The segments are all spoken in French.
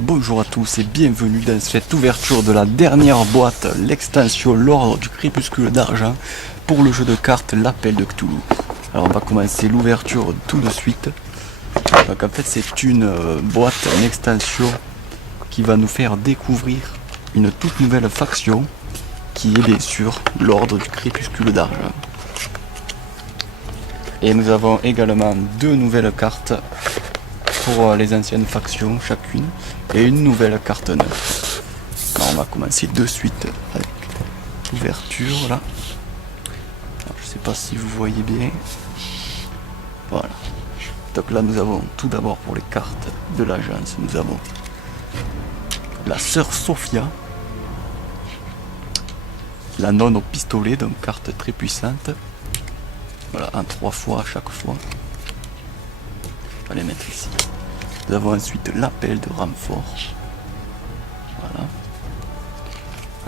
Bonjour à tous et bienvenue dans cette ouverture de la dernière boîte, l'extension L'Ordre du Crépuscule d'Argent pour le jeu de cartes L'Appel de Cthulhu. Alors on va commencer l'ouverture tout de suite. Donc en fait c'est une boîte, une extension qui va nous faire découvrir une toute nouvelle faction qui est bien sûr l'Ordre du Crépuscule d'Argent. Et nous avons également deux nouvelles cartes pour les anciennes factions chacune et une nouvelle carte neuve. Alors on va commencer de suite avec l'ouverture là. Alors, je sais pas si vous voyez bien. Voilà. Donc là nous avons tout d'abord pour les cartes de l'agence, nous avons la sœur Sophia, la nonne au pistolet, donc carte très puissante. Voilà, en 3 fois à chaque fois. On va les mettre ici. Nous avons ensuite l'appel de renfort. Voilà.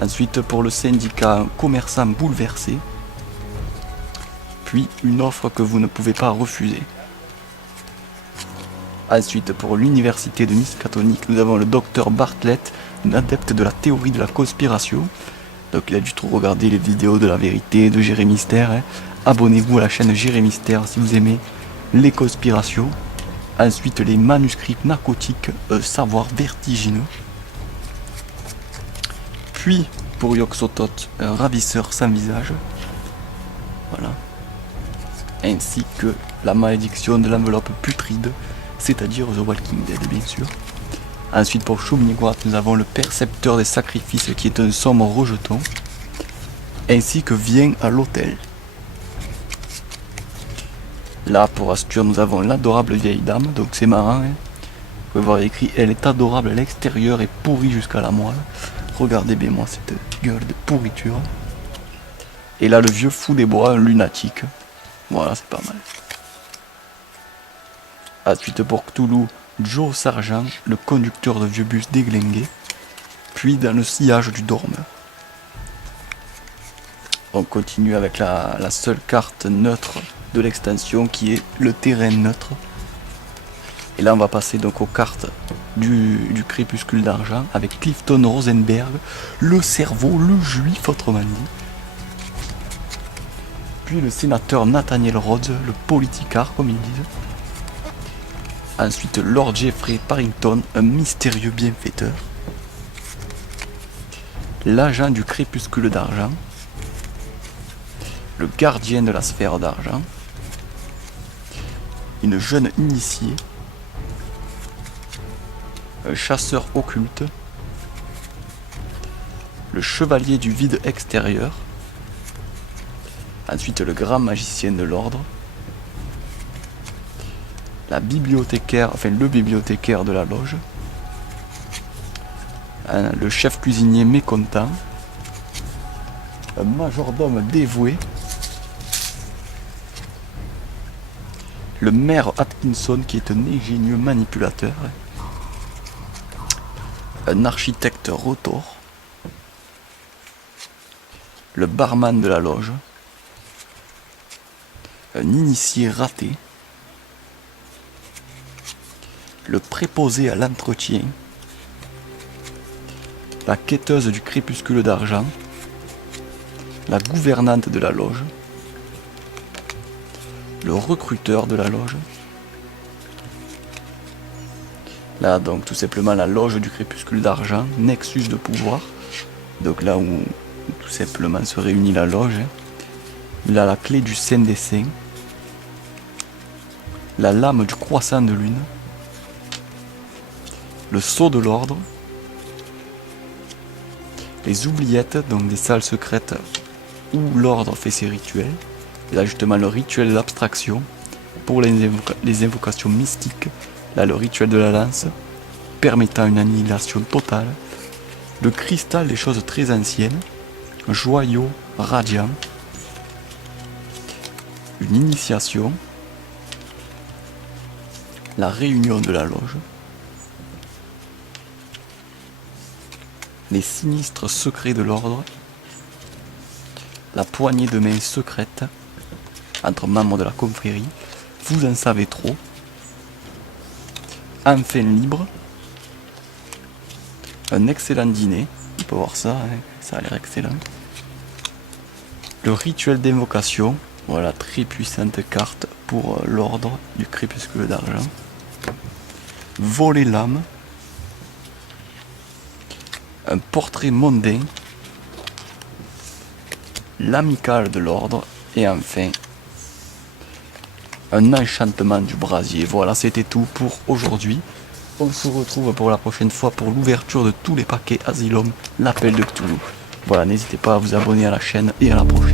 Ensuite pour le syndicat, un commerçant bouleversé. Puis une offre que vous ne pouvez pas refuser. Ensuite pour l'université de Miskatonic, nous avons le docteur Bartlett, un adepte de la théorie de la conspiration. Donc il a dû trop regarder les vidéos de la vérité de Jérémy Mystère. Hein. Abonnez-vous à la chaîne Jérémy Mystère si vous aimez les conspirations. Ensuite les manuscrits narcotiques, savoir vertigineux. Puis pour Yog-Sothoth, un ravisseur sans visage. Voilà. Ainsi que la malédiction de l'enveloppe putride, c'est-à-dire The Walking Dead bien sûr. Ensuite pour Shub-Niggurath, nous avons le percepteur des sacrifices qui est un sombre rejeton. Ainsi que Viens à l'hôtel. Là pour Astur nous avons l'adorable vieille dame, donc c'est marrant. Hein. Vous pouvez voir écrit elle est adorable à l'extérieur et pourrie jusqu'à la moelle. Regardez bien moi cette gueule de pourriture. Et là le vieux fou des bois, un lunatique. Voilà c'est pas mal. Ensuite pour Cthulhu, Joe Sargent, le conducteur de vieux bus déglingué. Puis dans le sillage du dormeur. On continue avec la seule carte neutre de l'extension qui est le terrain neutre. Et là on va passer donc aux cartes du crépuscule d'argent avec Clifton Rosenberg, le cerveau, le juif autrement dit. Puis le sénateur Nathaniel Rhodes, le politicard comme ils disent. Ensuite Lord Jeffrey Parrington, un mystérieux bienfaiteur. L'agent du crépuscule d'argent. Le gardien de la sphère d'argent. Une jeune initiée. Un chasseur occulte. Le chevalier du vide extérieur. Ensuite le grand magicien de l'ordre. La bibliothécaire, enfin le bibliothécaire de la loge. Le chef cuisinier mécontent. Un majordome dévoué. Le maire Atkinson qui est un ingénieux manipulateur. Un architecte rotor. Le barman de la loge. Un initié raté. Le préposé à l'entretien. La quêteuse du crépuscule d'argent. La gouvernante de la loge. Le recruteur de la loge. Là donc tout simplement la loge du crépuscule d'argent, nexus de pouvoir. Donc là où tout simplement se réunit la loge. Là la clé du Saint des Saints. La lame du croissant de lune. Le sceau de l'ordre. Les oubliettes, donc des salles secrètes où l'ordre fait ses rituels. Et là justement le rituel d'abstraction pour les invocations mystiques. Là le rituel de la lance permettant une annihilation totale. Le cristal des choses très anciennes. Joyau radiant. une initiation, la réunion de la loge, les sinistres secrets de l'ordre, la poignée de main secrète entre membres de la confrérie, vous en savez trop, enfin libre, un excellent dîner, on peut voir ça, hein, ça a l'air excellent. Le rituel d'invocation, voilà, très puissante carte pour l'ordre du crépuscule d'argent. Voler l'âme, un portrait mondain, l'amicale de l'ordre, et enfin un enchantement du brasier. Voilà, c'était tout pour aujourd'hui. On se retrouve pour la prochaine fois pour l'ouverture de tous les paquets Asylum, l'appel de Cthulhu. Voilà, n'hésitez pas à vous abonner à la chaîne et à la prochaine.